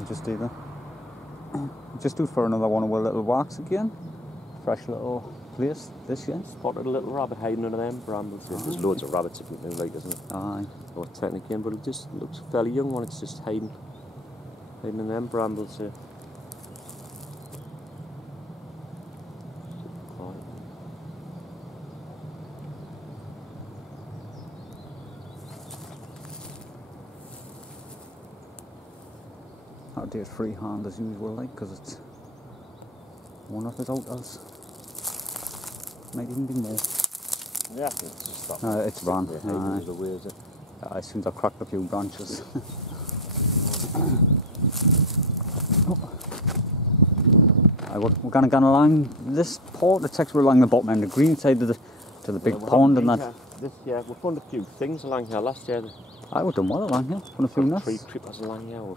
I'll just do that. Just do for another one of our little walks again. Fresh little place this year. Spotted a little rabbit hiding under them brambles. There's loads of rabbits if you think like, isn't it? Aye. No technique in, but it just looks fairly young when it's just hiding in them brambles here. I'll do it freehand as usual, like, because it's one of his outers. Might even be more. Yeah, I think it's just that. It's run. As soon as I cracked a few branches. We're going to go along this port. It takes us along the bottom end, the green side to the big pond and that. Yeah, we found a few things along here last year. We've done well along here. Found a few nuts. Tree creepers along here.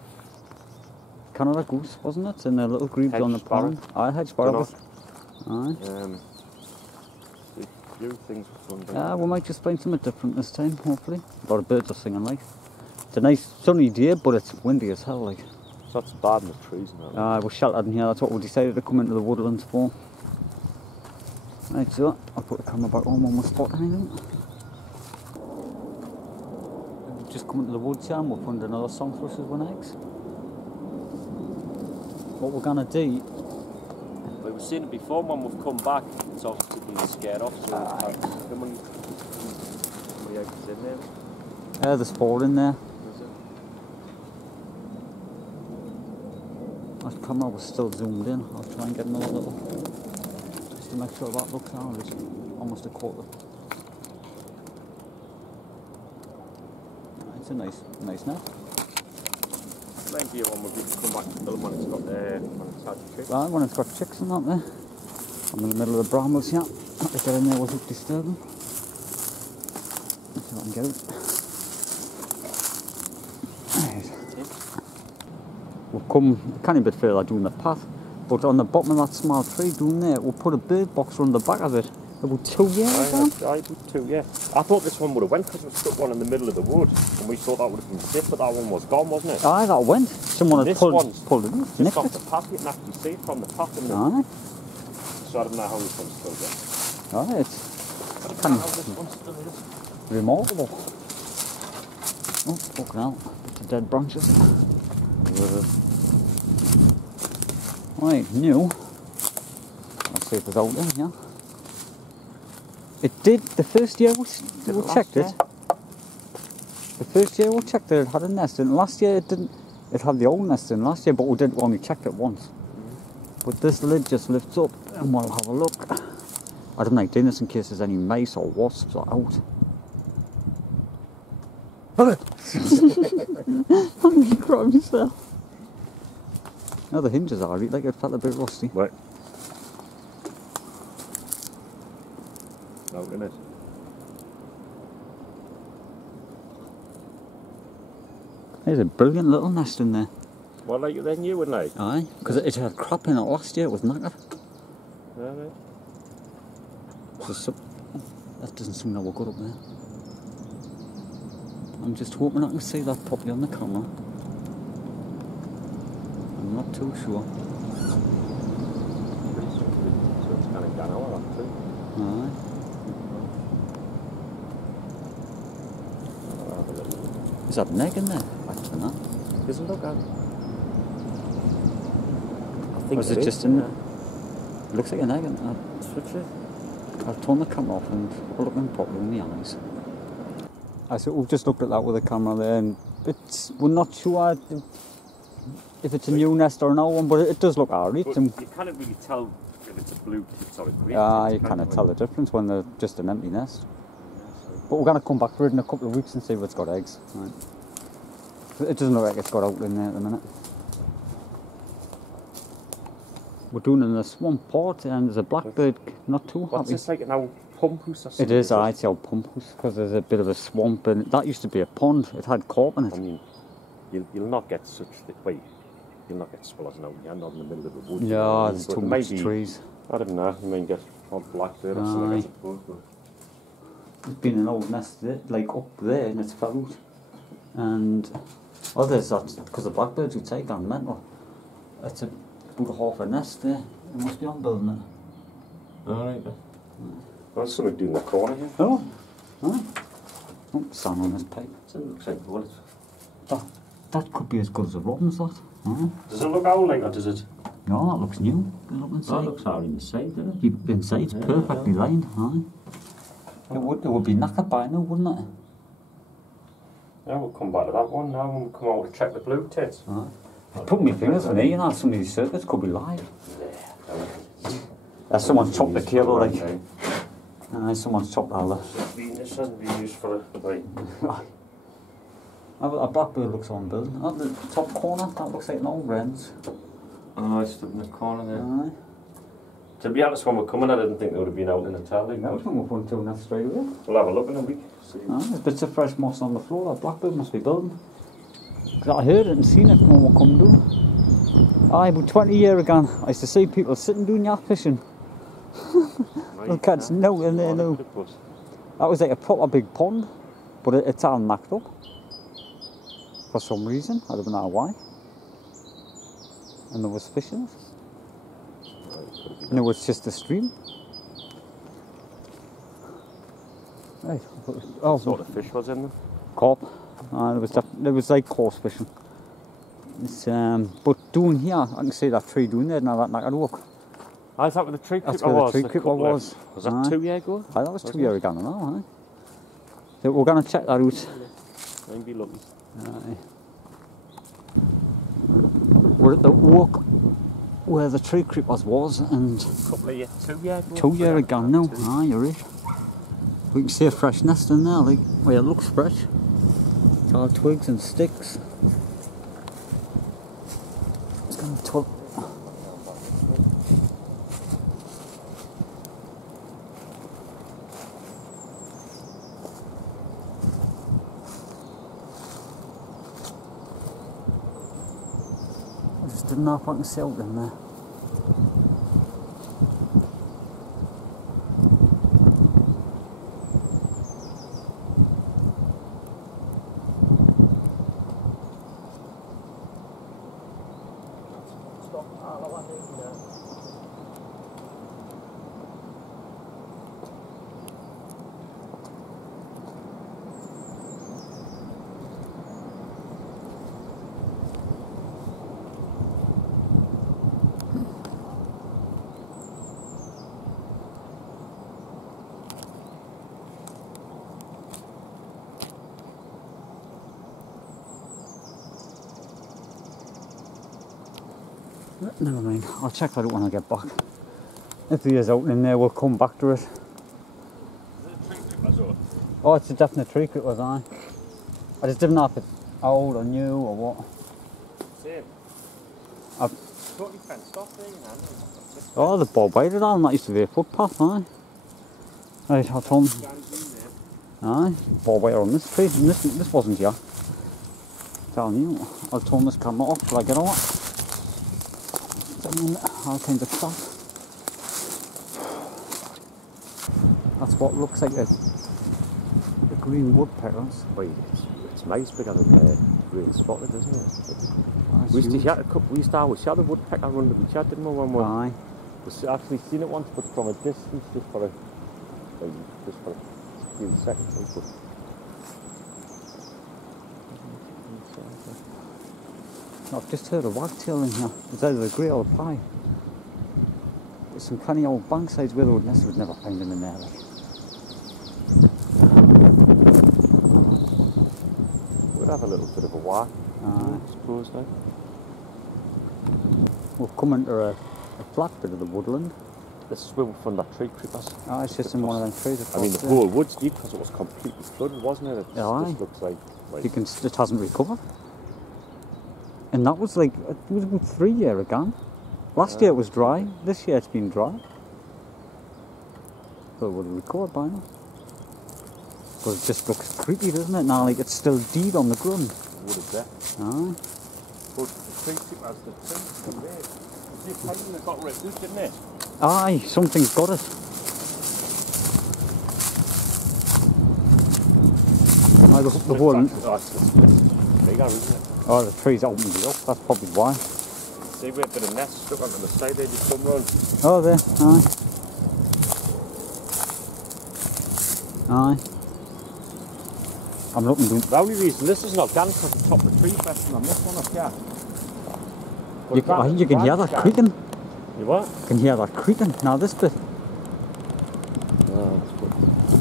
Canada goose, wasn't it? In the little greaves on the pond. Hedge sparrow. Aye. Few things we found. We might just find something different this time, hopefully. A lot of birds are singing, like. It's a nice sunny day, but it's windy as hell, like. So that's bad in the trees now. We're sheltered in here. That's what we decided to come into the woodlands for. Right, so I'll put the camera back on when we spot anything. We've just come into the woods here and we'll find another song for us as one eggs. What we're gonna do. We were seeing it before when we've come back. It's obviously been scared off. So how many eggs in there? There's 4 in there. That camera was still zoomed in. I'll try and get another little, just to make sure that looks out. It's almost a quarter. It's a nice net. Maybe one will come back to film when it's got when it's had chicks. Right, when it's got chicks and that there. I'm in the middle of the brambles here. Have to get in there without disturbing. Let's see if I can get it. We've come a tiny bit further down the path, but on the bottom of that small tree down there, we'll put a bird box around the back of it. About 2 years ago. I did 2, yeah. I thought this one would have went because we stuck one in the middle of the wood, and we thought that would have been safe, but that one was gone, wasn't it? Aye, that went. Someone had pulled it in. Just off the path, you can actually see it from the path. Aye. So I don't know how this one's still there. Aye, it's kind of remarkable. Oh, fucking hell. The dead branches. Right, new. I'll see if it's out there, yeah. It did, the first year we checked it. The first year we checked it, it had a nest in. Last year it didn't, it had the old nest in last year, but we did only checked it once. But this lid just lifts up and we'll have a look. I don't like doing this in case there's any mice or wasps are out. I'm crying myself. No, the hinges are like it felt a bit rusty. Right. Out in it. There's a brilliant little nest in there. Well, like then you would like. Aye, because it had crap in it last year. It was knackered. Yeah, right. So, that doesn't seem that we're good up there. I'm just hoping I can see that properly on the camera. I'm not too sure. So it's kind of gone out, actually. Aye. Is that an egg in there? I don't know. Doesn't look out. I think or is it just in there? It looks like an egg in there. Switch it. I'll turn the camera off and we'll look in properly in the eyes. So we've just looked at that with the camera there, and we're not sure if it's a new nest or an old one, but it does look alright. You can't really tell if it's a blue tit or a green tit. You can't tell the difference when they're just an empty nest. But we're going to come back for it in a couple of weeks and see if it's got eggs. Right. It doesn't look like it's got out in there at the minute. We're doing it in a swamp port and there's a blackbird not too happy. What's this, like an old pump house or something? It is, it's the old pump house because there's a bit of a swamp and that used to be a pond. It had carp in it. I mean, you'll not get such you'll not get swallows now. You're not in the middle of the woods. Yeah, there's too much trees. I don't know. You mean get a blackbird or something, I suppose. But there's been an old nest there, like up there, and it's fell out. And Others, that's because the blackbirds would take on mental. It's about half a nest there. It must be on building it. Alright then. Well, there's something doing in the corner here. Oh, huh? Oh, stand on this pipe. It looks like wood. That could be as good as a robin's, that. Huh? Does it look owl like, or does it? No, that looks new. Look inside. That looks out inside, doesn't it? Keep inside, it's perfectly lined, huh? It would be knackered by now, wouldn't it? Yeah, we'll come back to that one now when we come out to check the blue tits. Huh? Put my fingers in here, you know, some of these circuits could be live. Someone's chopped the cable, like. Someone's chopped all that. This hasn't been used for a A blackbird looks on building. At the top corner, that looks like an old Wren's. Oh, it's up in the corner there. Aye. To be honest, when we're coming, I didn't think they would have been out in the towel. Like No, we're putting two nuts straight away. We'll have a look in a week. See. There's bits of fresh moss on the floor. That blackbird must be building. 'Cause I heard it and seen it when we come down. Aye, about 20 years ago, I used to see people sitting doing yacht fishing. They'll catch no in there now. That was like a proper big pond, but it's all knocked up. For some reason, I don't know why. And there was fish in it. And it was just a stream. Right. Oh, What sort of fish was in there? Carp. There was like coarse fishing. It's, but down here, I can see that tree down there, now that knackered oak. I thought where the tree That's creeper where was. the tree creeper was. Was that 2 years ago? Aye, that was 2 years ago now, aye. So we're going to check that out. I'd be lucky. Aye. We're at the oak where the tree creepers was, and Couple of years, 2 years ago. 2 years ago now. Aye, you're right. We can see a fresh nest in there, like, where it looks fresh. It's all twigs and sticks. It's going to I just didn't know if I can see out in there. Never mind, I'll check that out when I get back. If he is out in there, we'll come back to it. Is it a tree creeper or? Oh, it's a definite tree creeper, aye. I just didn't know if it's old or new or what. Same. I've Totally fenced off there, you know. Oh, the bob waited on, that used to be a footpath, aye. Right, I'll turn. Aye, bob wire on this tree, and this wasn't here. Telling you, I'll turn this camera off till I get on it. All kinds of stuff. That's what looks like the green woodpeckers. Wait, it's nice because it's green spotted, isn't it? We used to always see the woodpecker run the beach, didn't we? When Aye. we actually seen it once, but from a distance, just for a few seconds. But I've just heard a wagtail in here. It's either the grey or the pie. There's some funny old banksides where the nest would never find them in there. Like. we'd have a little bit of a walk, Aye. I suppose, now. We've come into a flat bit of the woodland. This is where we found that tree creepers. Ah, it's just in one of them trees. I mean, the whole wood's deep because it was completely flooded, wasn't it? It Aye. just looks like It hasn't recovered. And that was like, it was about 3 years ago. Last year it was dry, this year it's been dry. So it would have recovered by now. But it just looks creepy, doesn't it? Now, like it's still dead on the ground. wood is there. Aye. But the tree creepers, the trees there. This thing that got ripped out, didn't it? Aye, something's got it. Aye, the whole... Oh, it's bigger, isn't it? Oh, the trees opened it up, that's probably why. See, we've got a nest stuck onto the side there, just come round. Oh, there, aye. Aye. I'm looking to... The only reason this is not done because the top of the tree pressing on this one up here. I think you can hear that creaking. You what? You can hear that creaking. Now this bit. Oh, that's good.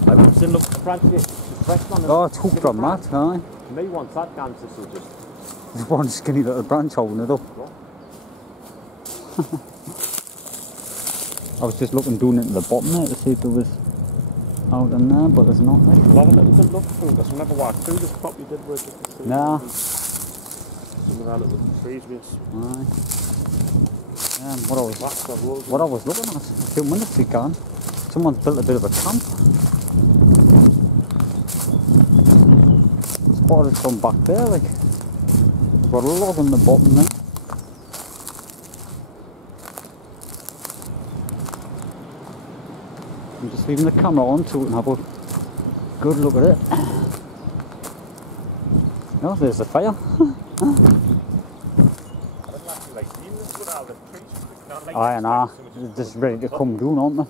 I would say, look, the branch is pressed on it. Oh, it's hooked on that, aye. To me, once that dance, this will just... There's one skinny little branch holding it up. I was just looking down into the bottom there to see if there was out in there, but there's not. Like. We'll have a little bit look through this. I've never walked through this properly, did we? Just to see nah. Some of that little trees we aye. What I was looking at a few minutes ago, someone's built a bit of a camp. Spotted some back there, like. Got a log on the bottom there. I'm just leaving the camera on so we can have a good look at it. Oh, there's the fire. Aye, nah, they're just ready to come down, aren't they?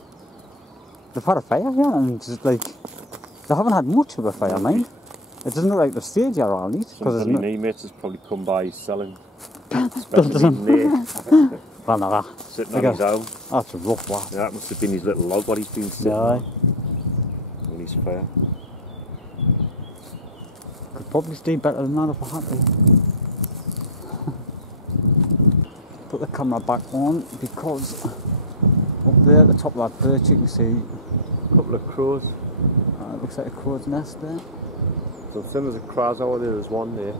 They've had a fire here, and just like, they haven't had much of a fire, mind. It doesn't look like they've stayed here all night. Some silly mates has probably come by selling. Especially sitting on his own. That's a rough one. Yeah, that must have been his little log what he's been sitting on. When he's fair. Could probably stay better than that if I had to. Put the camera back on because up there at the top of that birch you can see a couple of crows. It looks like a crow's nest there. So as soon as the crows over there's one there.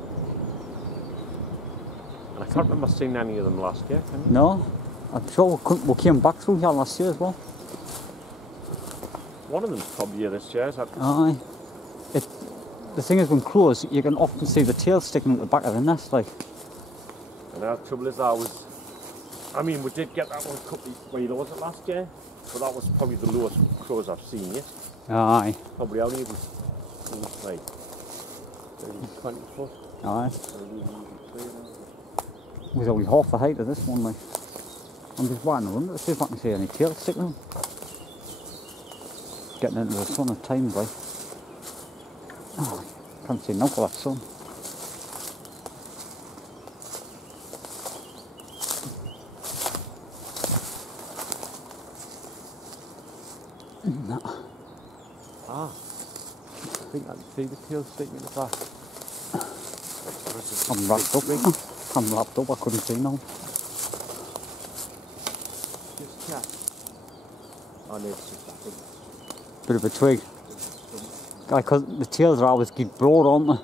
I can't remember seeing any of them last year, can you? No, I'm sure we came back through here last year as well. One of them's probably here this year, is that? Aye. The thing is, when crows, you can often see the tail sticking at the back of the nest, like. And the trouble is, I mean, we did get that one a couple of loads it last year, but that was probably the lowest crows I've seen yet. Aye. Probably only was like 20 foot. Aye. It was only half the height of this one, like. I'm just waiting around to see if I can see any tails sticking. Getting into the sun at times, like. Oh, can't see enough of that sun. No. Ah, I think I can see the tail sticking in the back. I'm wrapped up. I'm wrapped up, I couldn't see now. Just check. Oh no, it's just that big. Bit of a twig. Because the tails are always get broad, aren't they?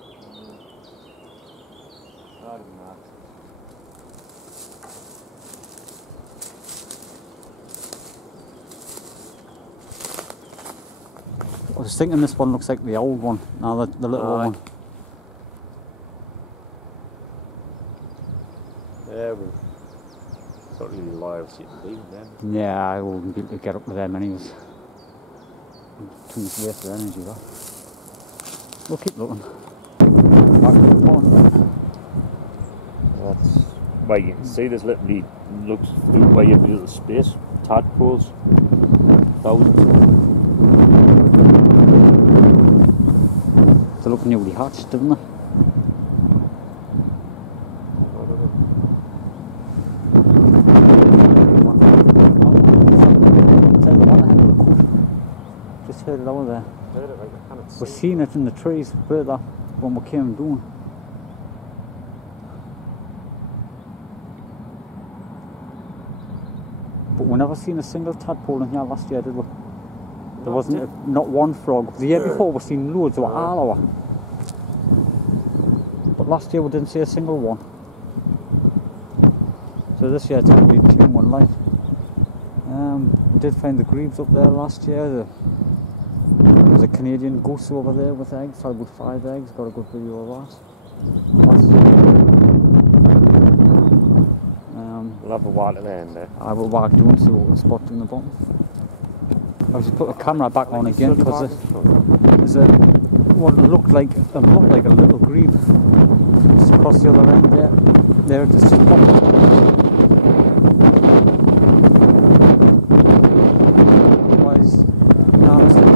I was thinking this one looks like the old one, now the little one. Yeah, we've not really liable to leave them. Yeah, I wouldn't be able to get up to them anyways. Too much waste of energy, though. We'll keep looking. That's well, you can see there's literally looks through by every little space. Tadpoles, thousands of them. They look newly hatched, don't they? Just heard it over there. We're seeing it in the trees further when we came down. But we never seen a single tadpole in here last year, did we? There wasn't not one frog. The year before we seen loads, they were all over. But last year we didn't see a single one. So this year it's going to be 2 in 1 life. We did find the grebes up there last year. There's a Canadian goose over there with eggs, had about 5 eggs, got a good video of that. We'll have a walk to the end there. I will walk down see what we're spotting in the bottom. I'll just put the camera back on again because there's what looked like a little grebe. It's across the other end there. There it just popped up. Otherwise, no, it's not.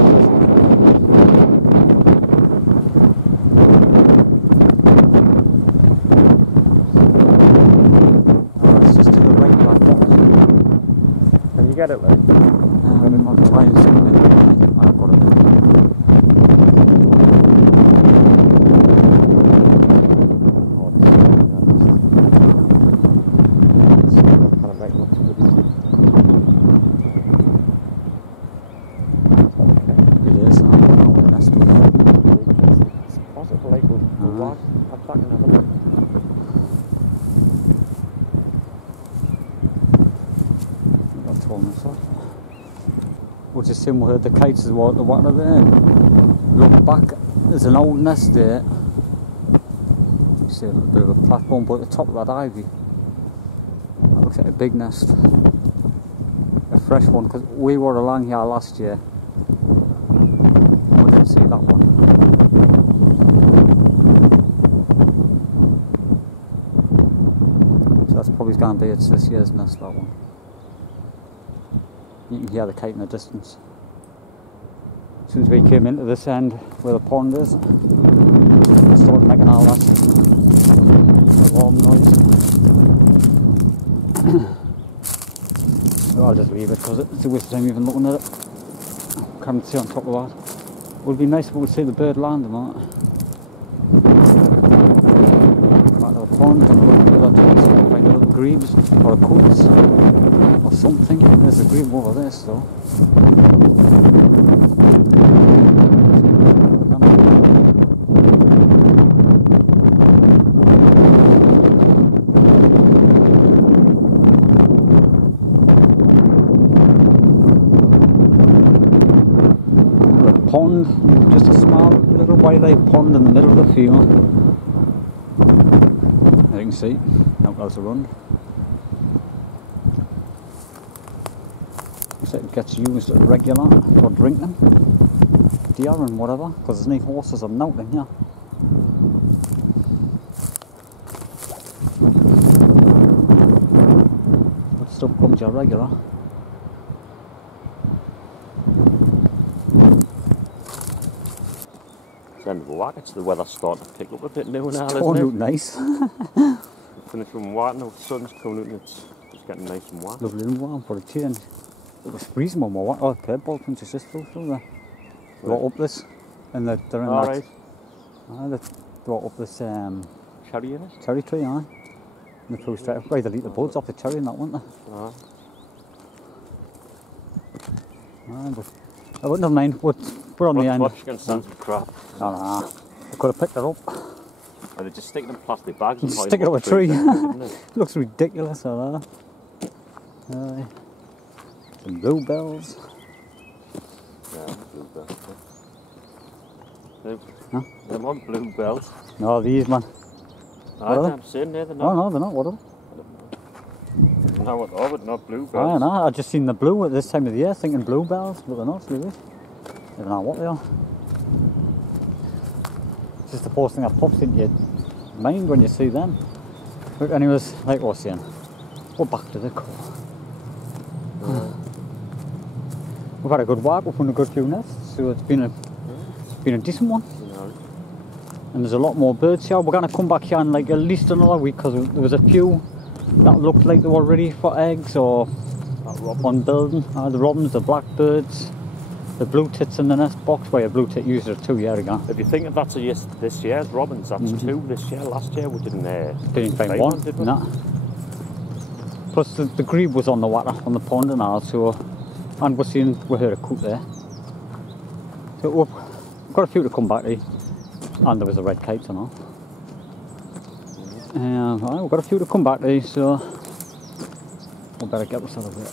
You get it, like? I'm trying to see it. I've got it. It is. I don't know where that's to. It's possible, like, we'll walk back and have a look. We'll just assume we heard the kites as well at the water there. Look back, there's an old nest there. You see a little bit of a platform, but at the top of that ivy, that looks like a big nest. A fresh one, because we were along here last year. We didn't see that one. So that's probably going to be it's this year's nest, that one. You can hear the kite in the distance. As soon as we came into this end where the pond is, it started making all that alarm noise. So I'll just leave it because it's a waste of time even looking at it. Can't see on top of that. It would be nice if we could see the bird land and that. Back to the pond and look at that, find a little grebes or a coons. Or something. There's a green over there still. A pond, just a small little wildlife pond in the middle of the field. As you can see, out goes the run. It gets used regular for drinking, deer and whatever, because there's no horses or nothing here. But stuff comes here regular. It's the end of the whack, it's the weather's starting to pick up a bit now and now, It's isn't it? out nice. Finished from white now, the sun's coming out and it's getting nice and warm. Lovely and warm for a change. It was freezing when we were oh, purple pinches just flew through there. They were up this, and they're in that. Right. They were up this Cherry in it? cherry tree, aye. And they flew straight up. They'd eat the buds off the cherry and that, wouldn't they? But I wouldn't have mind. We're on the end. Watch against some crap. Oh, nah. I could have picked it up. Or they just stick it in plastic bags and Stick it up a tree. It looks ridiculous, I know. Aye. Some bluebells. Yeah, bluebells. Huh? Them on bluebells. No, these, man. I'm saying they're not. Oh, no, they're not. What are they? No, what are but not bluebells. I know. I just seen the blue at this time of the year, thinking bluebells, but they're not, really. I don't know what they are. It's just the first thing that pops into your mind when you see them. But anyways, like I was saying, we're back to the core. We've had a good walk, we've found a good few nests, so it's been a decent one. And there's a lot more birds here. We're going to come back here in like at least another week because there was a few that looked like they were ready for eggs or on building. The robins, the blackbirds, the blue tits in the nest box. Well, a blue tit used it 2 years ago. If you think that that's this year's robins, that's two this year. Last year we didn't find one, did we? No. Plus the grebe was on the water, on the pond and all, so, and we heard a coot there. So we've got a few to come back to, and there was a red kite and all. We've got a few to come back to, so we better get this out of it.